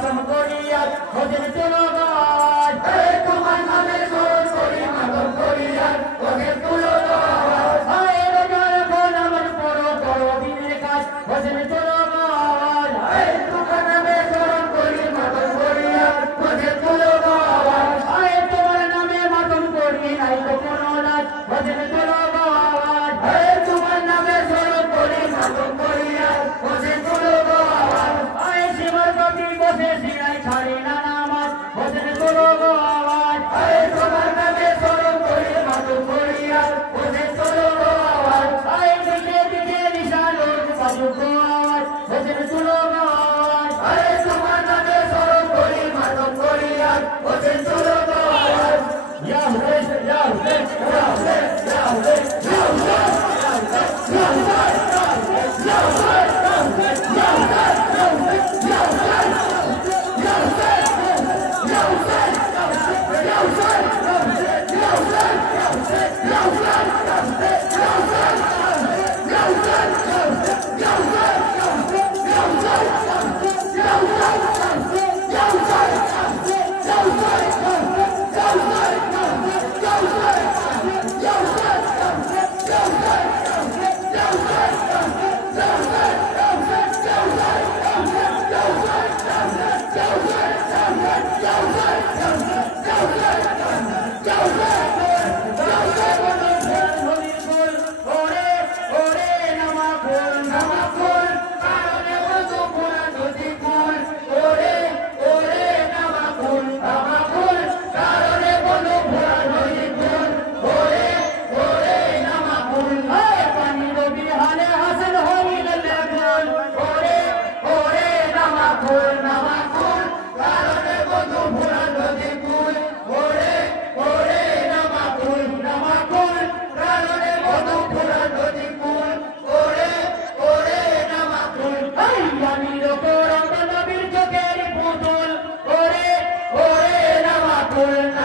মাতম করিয়া ওদের তুলো গাছ তোমার নামে স্মরণ করি মাতম করিয়া ওদের তুলো গাছ রোজার ফল আমার পড়ো করো দিনের কাজ ওদের তুলো গাছ তোমার নামে স্মরণ করি মাতম করিয়া ওদের তুলো গাছ তোমার নামে মাতম করি নাই তো কোনো রাত ওদের তুলো গাছ তোমার নামে স্মরণ করি মাতম করিয়া ওদের তুলো গাছ শিবর কবি বসে সিনাই ছাড়ি না নামাজ ওদের তুলো গাছ তোমার নামে স্মরণ করি মাতম করিয়া ওদের তুলো গাছ দিকে দিকে নিশানোর বাজু গাছ ওদের তুলো গাছ তোমার নামে স্মরণ করি মাতম করিয়া ওদের তুলো গাছ ইয়া হুসেন ইয়া হুসেন ইয়া হুসেন ইয়া হুসেন ইয়া Pura